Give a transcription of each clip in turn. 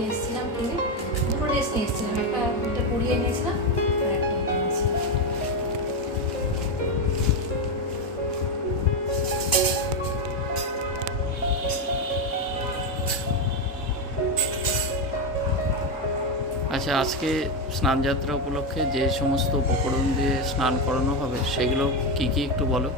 নিয়ে এসেছিলাম কিনে, দুটো ড্রেস নিয়ে এসেছিলাম একটা একটা পরিয়ে নিয়েছিলাম। আচ্ছা আজকে স্নানযাত্রা উপলক্ষে যে সমস্ত উপকরণ দিয়ে স্নান করানো হবে, সেগুলো কি কি একটু বলো?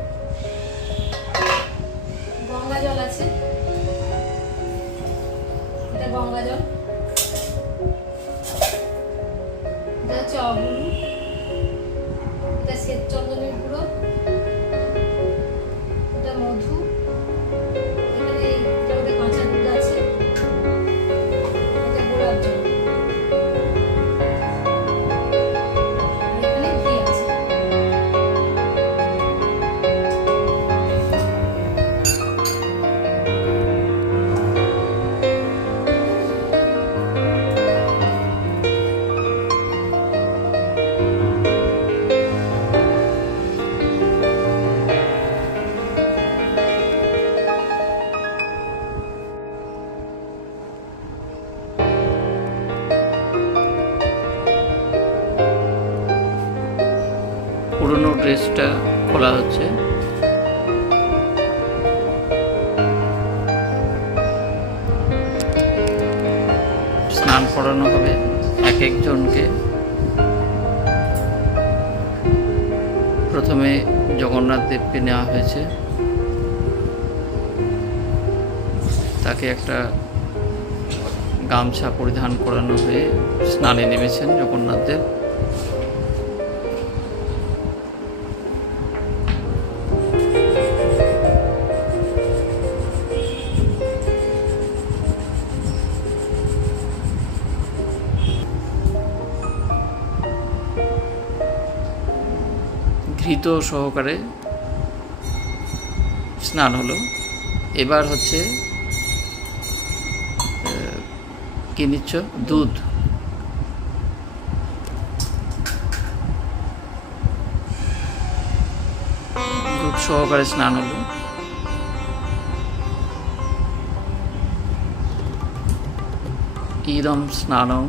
পুরনো ড্রেসটা খোলা হচ্ছে। স্নান করানো হবে এক একজনকে। প্রথমে জগন্নাথ দেবকে নেওয়া হয়েছে। তাকে একটা গামছা পরিধান করানো হয়ে স্নানে নেমেছেন জগন্নাথ দেব। ঘৃত সহকারে স্নান হলো। এবার হচ্ছে কি নিচ্ছ? দুধ। দুধ সহকারে স্নান হলো। ইদম স্নানম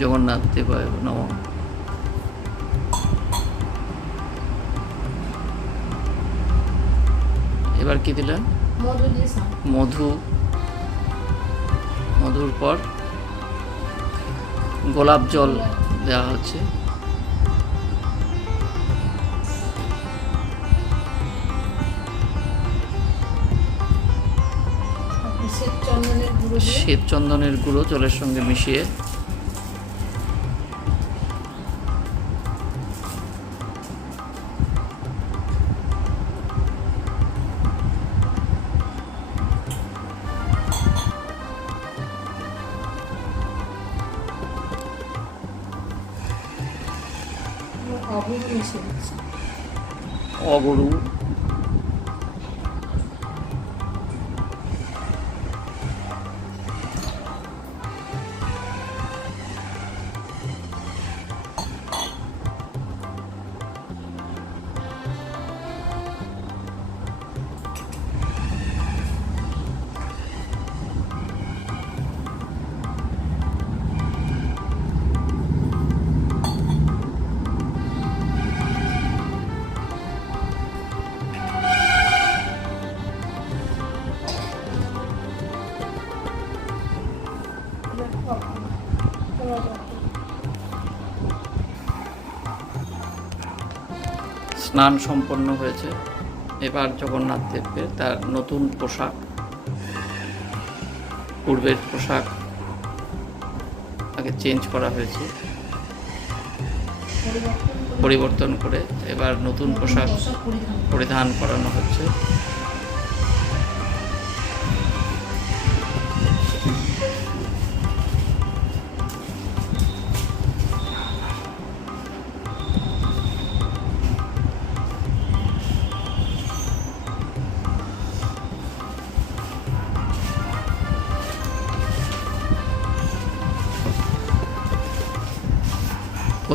জগন্নাথ দেবায় নম। এবার কি দিলেন? মধু মধুর পর গোলাপ জল দেওয়া হচ্ছে। শ্বেত চন্দনের গুঁড়ো জলের সঙ্গে মিশিয়ে মিশিয়ে দিচ্ছি অগরু স্নান সম্পন্ন হয়েছে। এবার জগন্নাথ দেবকে তার নতুন পোশাক, পূর্বের পোশাক আগে চেঞ্জ করা হয়েছে। পরিবর্তন করে এবার নতুন পোশাক পরিধান করানো হচ্ছে।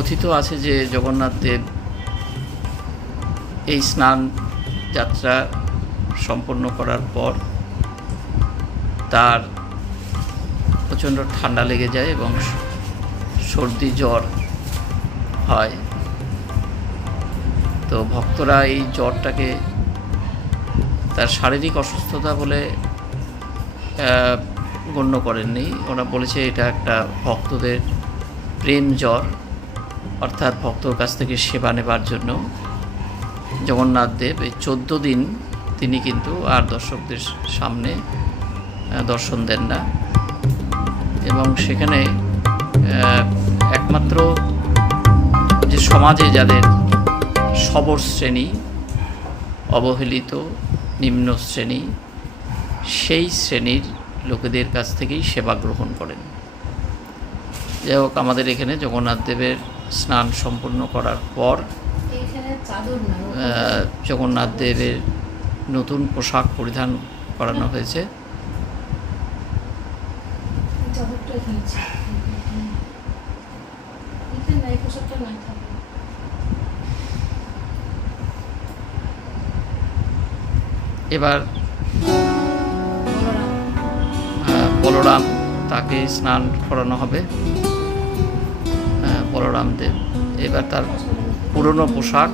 কথিত আছে যে জগন্নাথ দেব এই স্নান যাত্রা সম্পন্ন করার পর তার প্রচণ্ড ঠান্ডা লেগে যায় এবং সর্দি জ্বর হয়। তো ভক্তরা এই জ্বরটাকে তার শারীরিক অসুস্থতা বলে গণ্য করেননি। ওরা বলেছে এটা একটা ভক্তদের প্রেম জ্বর। অর্থাৎ ভক্তর কাছ থেকে সেবা নেবার জন্য জগন্নাথ দেব এই চোদ্দ দিন তিনি কিন্তু আর দর্শকদের সামনে দর্শন দেন না। এবং সেখানে একমাত্র যে সমাজে যাদের সবর শ্রেণি, অবহেলিত নিম্ন শ্রেণি, সেই শ্রেণির লোকেদের কাছ থেকেই সেবা গ্রহণ করেন। যাই হোক, আমাদের এখানে জগন্নাথ দেবের স্নান সম্পূর্ণ করার পর জগন্নাথ দেবের নতুন পোশাক পরিধান করানো হয়েছে। এবার বলরাম তাকে স্নান করানো হবে। বলরাম দেব এবার তার পুরনো পোশাক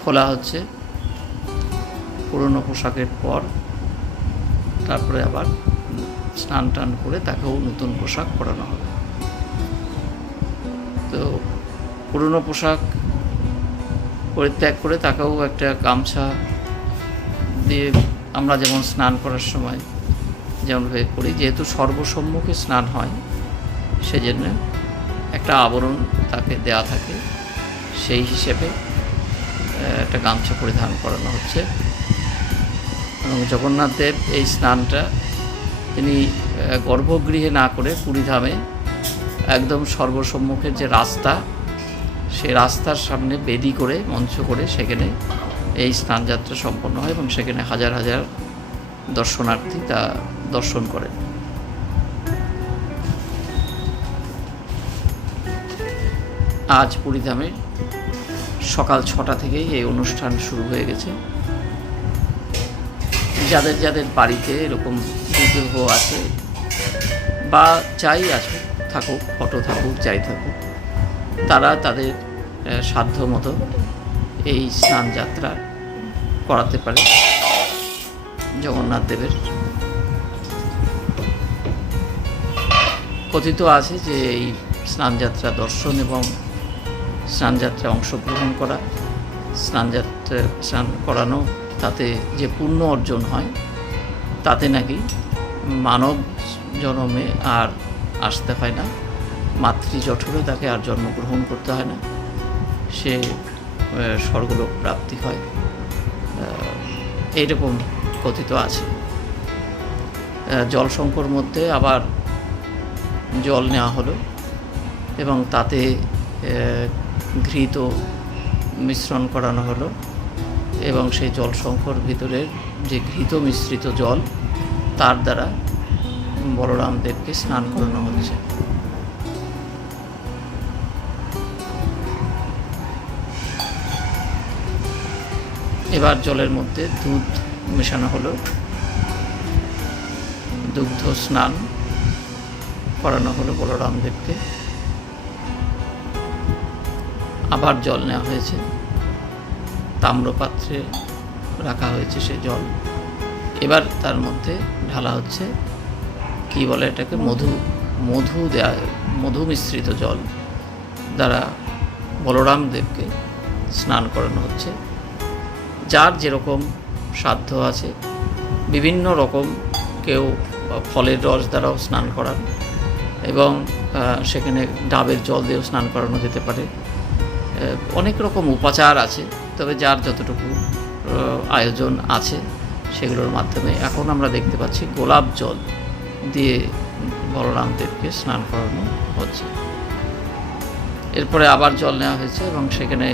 খোলা হচ্ছে। পুরনো পোশাকের পর তারপরে আবার স্নান টান করে তাকেও নতুন পোশাক পরানো হবে। তো পুরনো পোশাক পরিত্যাগ করে তাকেও একটা গামছা দিয়ে আমরা যেমন স্নান করার সময় যেমনভাবে করি যেহেতু সর্বসম্মুখে স্নান হয়, সেজন্য একটা আবরণ তাকে দেয়া থাকে। সেই হিসেবে একটা গামছা পরিধান করানো হচ্ছে। এবং জগন্নাথ দেব এই স্নানটা তিনি গর্ভগৃহে না করে পুরীধামে একদম সর্বসম্মুখের যে রাস্তা, সেই রাস্তার সামনে বেদি করে, মঞ্চ করে সেখানে এই স্নানযাত্রা সম্পন্ন হয় এবং সেখানে হাজার হাজার দর্শনার্থী তা দর্শন করেন আজ পুরীধামে সকাল ছটা থেকেই এই অনুষ্ঠান শুরু হয়ে গেছে। যাদের যাদের বাড়িতে এরকম বিগ্রহ আছে বা যাই আছে, থাকুক ফটো থাকুক, যাই থাকুক, তারা তাদের সাধ্য মতো এই স্নান যাত্রা করাতে পারে জগন্নাথ দেবের। কথিত আছে যে এই স্নানযাত্রা দর্শন এবং স্নানযাত্রায় অংশগ্রহণ করা স্নানযাত্রা স্নান করানো, তাতে যে পুণ্য অর্জন হয়, তাতে নাকি মানব জন্মে আর আসতে হয় না, মাতৃ জঠরে তাকে আর জন্মগ্রহণ করতে হয় না, সে স্বর্গলোক প্রাপ্তি হয় এইরকম কথিত আছে। জলসংকর মধ্যে আবার জল নেওয়া হলো এবং তাতে ঘৃত মিশ্রণ করানো হলো এবং সেই জলসংকর ভিতরের যে ঘৃত মিশ্রিত জল, তার দ্বারা বলরাম দেবকে স্নান করানো হচ্ছে। এবার জলের মধ্যে দুধ মেশানো হলো। দুগ্ধ স্নান করানো হলো বলরাম দেবকে। আবার জল নেওয়া হয়েছে। তাম্রপাত্রে রাখা হয়েছে সে জল। এবার তার মধ্যে ঢালা হচ্ছে, কি বলে এটাকে, মধু মধু দেয়া, মধু মিশ্রিত জল দ্বারা বলরাম দেবকে স্নান করানো হচ্ছে। যার যেরকম সাধ্য আছে, বিভিন্ন রকম কেউ ফলের রস দ্বারাও স্নান করান এবং সেখানে ডাবের জল দিয়েও স্নান করানো যেতে পারে। অনেক রকম উপাচার আছে তবে যার যতটুকু আয়োজন আছে সেগুলোর মাধ্যমে এখন আমরা দেখতে পাচ্ছি গোলাপ জল দিয়ে বলরামদেবকে স্নান করানো হচ্ছে। এরপরে আবার জল নেওয়া হয়েছে এবং সেখানে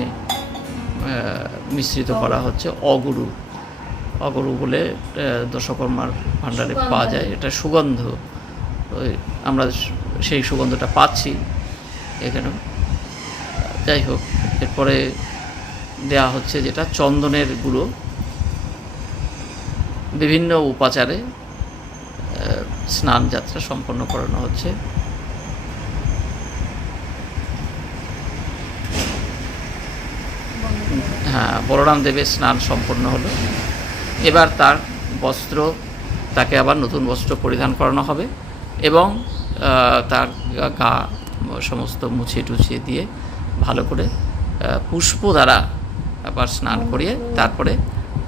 মিশ্রিত করা হচ্ছে অগুরু। অগুরু বলে দশকর্মার ভাণ্ডারে পাওয়া যায় এটা সুগন্ধ। ওই আমরা সেই সুগন্ধটা পাচ্ছি এখানেও যাই হোক, এরপরে দেয়া হচ্ছে যেটা চন্দনের গুঁড়ো। বিভিন্ন উপাচারে স্নান যাত্রা সম্পন্ন করানো হচ্ছে। হ্যাঁ বলরাম দেবের স্নান সম্পন্ন হলো। এবার তার বস্ত্র, তাকে আবার নতুন বস্ত্র পরিধান করানো হবে এবং তার গা- সমস্ত মুছিয়ে টুছিয়ে দিয়ে ভালো করে পুষ্প দ্বারা আবার স্নান করিয়ে তারপরে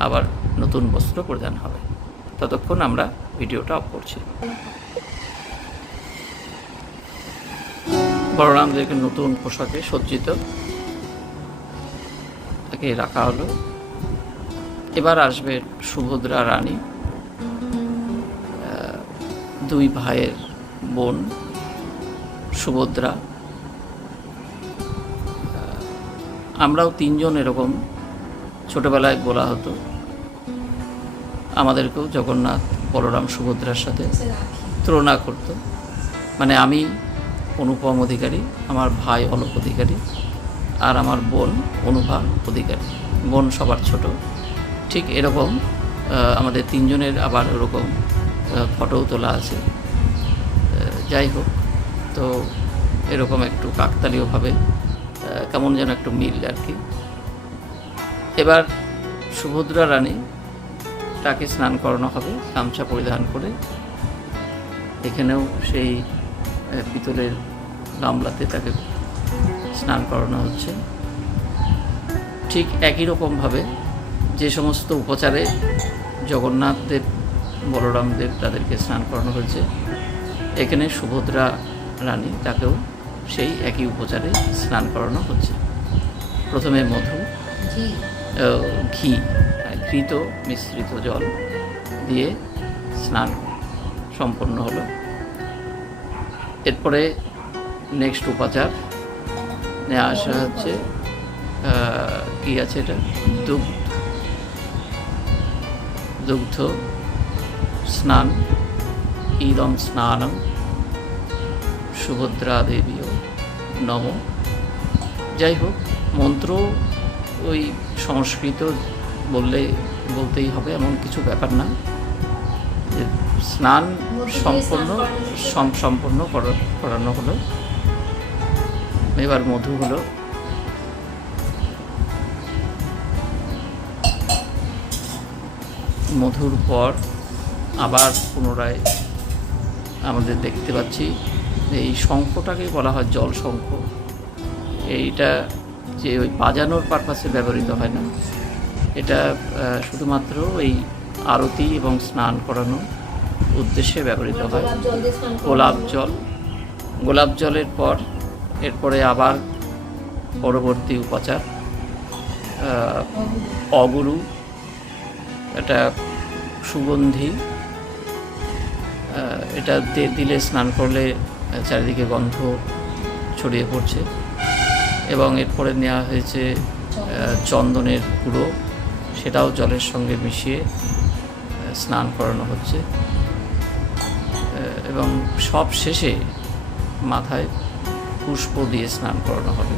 আবার নতুন বস্ত্র পরিধান হবে। ততক্ষণ আমরা ভিডিওটা অফ করছি। বলরামদেরকে নতুন পোশাকে সজ্জিত তাকে রাখা হলো। এবার আসবে সুভদ্রা রানী দুই ভাইয়ের বোন সুভদ্রা। আমরাও তিনজন এরকম ছোটবেলায় বলা হতো। আমাদেরকেও জগন্নাথ, বলরাম, সুভদ্রার সাথে তুলনা করত। মানে আমি অনুপম অধিকারী, আমার ভাই অলোক অধিকারী, আর আমার বোন অনুভা অধিকারী। বোন সবার ছোট। ঠিক এরকম আমাদের তিনজনের আবার ওরকম ফটোও তোলা আছে। যাই হোক, তো এরকম একটু কাকতালীয়ভাবে কেমন যেন একটু মিল আর কি। এবার সুভদ্রা রানী তাকে স্নান করানো হবে, গামছা পরিধান করে। এখানেও সেই পিতলের গামলাতে তাকে স্নান করানো হচ্ছে। ঠিক একই রকমভাবে যে সমস্ত উপচারে জগন্নাথ দেব বলরাম দেব তাদেরকে স্নান করানো হয়েছে, এখানে সুভদ্রা রানী তাকেও সেই একই উপচারে স্নান করানো হচ্ছে। প্রথমে মধু ঘি ঘৃত মিশ্রিত জল দিয়ে স্নান সম্পন্ন হলো। এরপরে নেক্সট উপাচার নেওয়া আসা হচ্ছে কী আছে এটা? দুগ্ধ। দুগ্ধ স্নান ইদম স্নানম সুভদ্রা দেবীও নম। যাই হোক মন্ত্র ওই সংস্কৃত বললে বলতেই হবে এমন কিছু ব্যাপার না। স্নান মধ্যে দিয়ে সম্পূর্ণ স্নান করানো হচ্ছে। সম- সম্পূর্ণ করা- করানো হলো। এবার মধু হলো। মধুর পর আবার পুনরায় আমাদের দেখতে পাচ্ছি এই শঙ্খটাকেই বলা হয় জল শঙ্খ। এইটা যে ওই বাজানোর পারপাসে ব্যবহৃত হয় না। এটা শুধুমাত্র এই আরতি এবং স্নান করানো উদ্দেশ্যে ব্যবহৃত হয়। গোলাপ জল। গোলাপ জল গোলাপ জলের পর এরপরে আবার পরবর্তী উপাচার। অগুরু, এটা সুগন্ধি এটা দিলে স্নান করলে চারিদিকে গন্ধ ছড়িয়ে পড়ছে। এবং এরপরে নেওয়া হয়েছে চন্দনের গুঁড়ো। সেটাও জলের সঙ্গে মিশিয়ে স্নান করানো হচ্ছে। এবং সব শেষে মাথায় পুষ্প দিয়ে স্নান করানো হবে।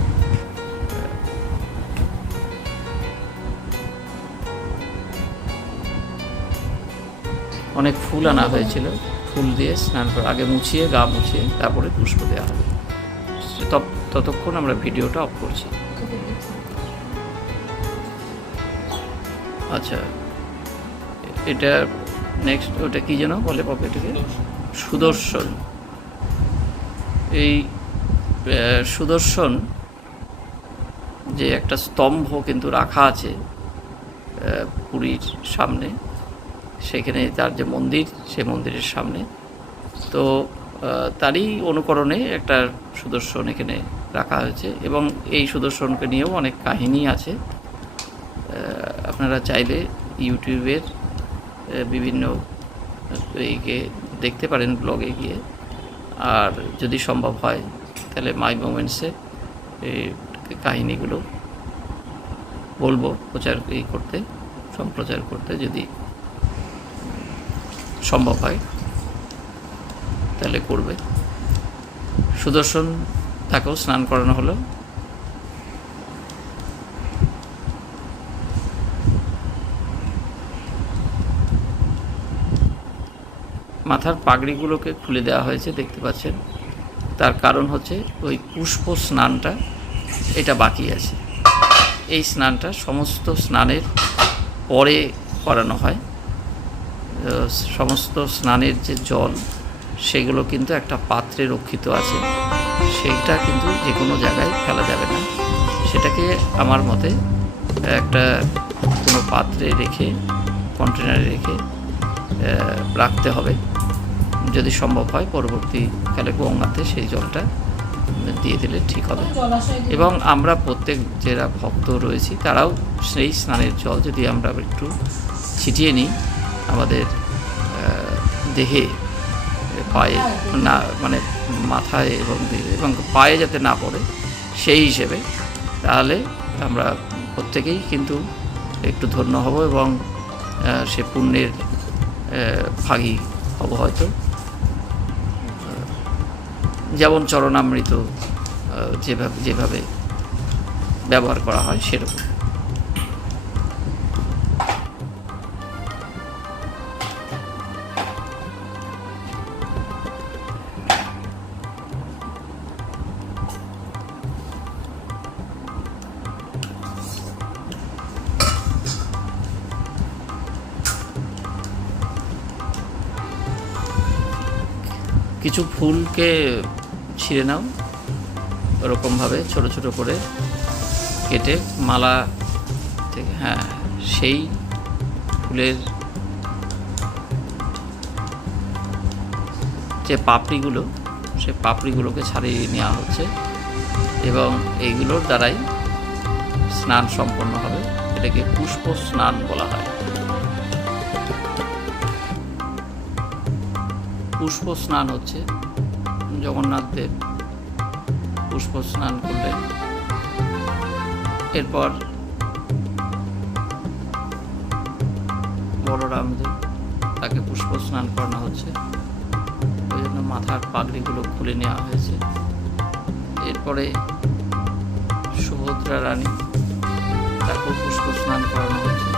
অনেক ফুল আনা হয়েছিল। ফুল দিয়ে স্নান করে। আগে মুছিয়ে, গা মুছিয়ে তারপরে পুষ্প দেওয়া হবে। ততক্ষণ আমরা ভিডিওটা অফ করছি। আচ্ছা এটা নেক্সট ওটা কী যেন বলে পকেটকে সুদর্শন। এই সুদর্শন যে একটা স্তম্ভ কিন্তু রাখা আছে পুরীর সামনে। সেখানে তার যে মন্দির, সে মন্দিরের সামনে। তো তারই অনুকরণে একটা সুদর্শন এখানে রাখা হয়েছে এবং এই সুদর্শনকে নিয়েও অনেক কাহিনী আছে। আপনারা চাইলে ইউটিউবের বিভিন্ন এইকে দেখতে পারেন ব্লগে গিয়ে। আর যদি সম্ভব হয়, তাহলে মাই মোমেন্টসে এই কাহিনীগুলো বলব প্রচার করতে, সম্প্রচার করতে যদি সম্ভব হয়, তাহলে করবে। সুদর্শন তাকেও স্নান করানো হলো। মাথার পাগড়িগুলোকে খুলে দেওয়া হয়েছে, দেখতে পাচ্ছেন। তার কারণ হচ্ছে, ওই পুষ্প স্নানটা, এটা বাকি আছে। এই স্নানটা সমস্ত স্নানের পরে করানো হয়। সমস্ত স্নানের যে জল, সেগুলো কিন্তু একটা পাত্রে রক্ষিত আছে। সেইটা কিন্তু যে কোনো জায়গায় ফেলা যাবে না। সেটাকে আমার মতে একটা কোনো পাত্রে রেখে কন্টেনারে রেখে রাখতে হবে। যদি সম্ভব হয়, পরবর্তীকালে গঙ্গাতে সেই জলটা দিয়ে দিলে ঠিক হবে। এবং আমরা প্রত্যেক যারা ভক্ত রয়েছি, তারাও সেই স্নানের জল যদি আমরা একটু ছিটিয়ে নিই আমাদের দেহে, পায়ে, না মানে মাথায় এবং এবং পায়ে যাতে না পড়ে, সেই হিসেবে তাহলে আমরা প্রত্যেকেই কিন্তু একটু ধন্য হব এবং সে পুণ্যের ভাগী হব হয়তো। যেমন চরণামৃত যেভাবে যেভাবে ব্যবহার করা হয় সেরকম। কিছু ফুলকে ছিঁড়ে নাও। ওরকমভাবে ছোট ছোট করে কেটে মালা থেকে হ্যাঁ সেই ফুলের যে পাপড়িগুলো, সে পাপড়িগুলোকে ছাড়িয়ে নেওয়া হচ্ছে এবং এইগুলোর দ্বারাই স্নান সম্পন্ন হবে। এটাকে পুষ্প স্নান বলা হয়। পুষ্প স্নান হচ্ছে। জগন্নাথ দেব পুষ্প স্নান করলেন। এরপর বলরামদেব তাকে পুষ্প স্নান করানো হচ্ছে। ওই জন্য মাথার পাগড়িগুলো খুলে নেওয়া হয়েছে। এরপরে সুভদ্রা রানী তাকেও পুষ্প স্নান করানো হচ্ছে।